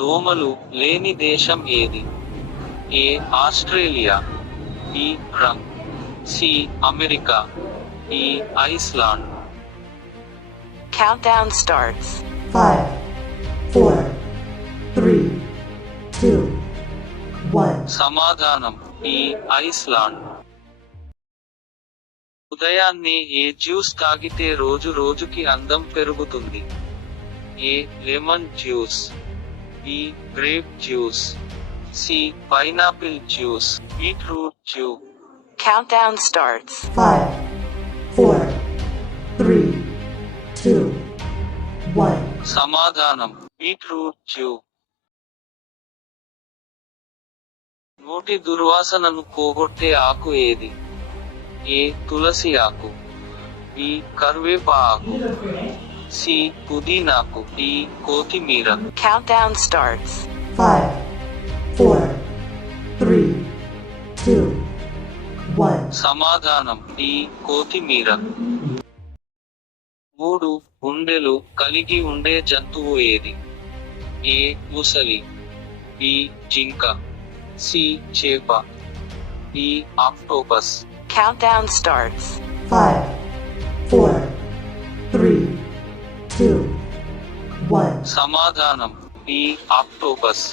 దోమలు లేని దేశం ఏది? ఏ ఆస్ట్రేలియా, బి రన్, సి అమెరికా, ఈ ఐస్లాండ్. Countdown starts. 5, 4, 3, 2, 1. సమాధానం ఈ ఐస్లాండ్. ఉదయాన్నే ఏ జ్యూస్ తాగితే రోజు రోజుకి అందం పెరుగుతుంది? A lemon juice, B grape juice, C pineapple juice, beetroot juice. Countdown starts. 5, 4, 3, 2, 1. సమాధానం బీట్రూట్ జ్యూస్. నోటి దుర్వాసనను పోగొట్టే ఆకు ఏది? ఏ తులసి ఆకు, బి కరివేపాకు, సి పుదీనాకు, డి కొత్తిమీర. Countdown starts. 5, 4, 3, 2, 1. సమాధానం డి కొత్తిమీర. 3 గుండెలు కలిగి ఉండే జంతువు ఏది? ఏ ముసలి, బి జింక, సి చేప, డి ఆక్టోపస్. Countdown starts. 5, 4, 3, 2, 1. సమాధానం బి ఆక్టోపస్.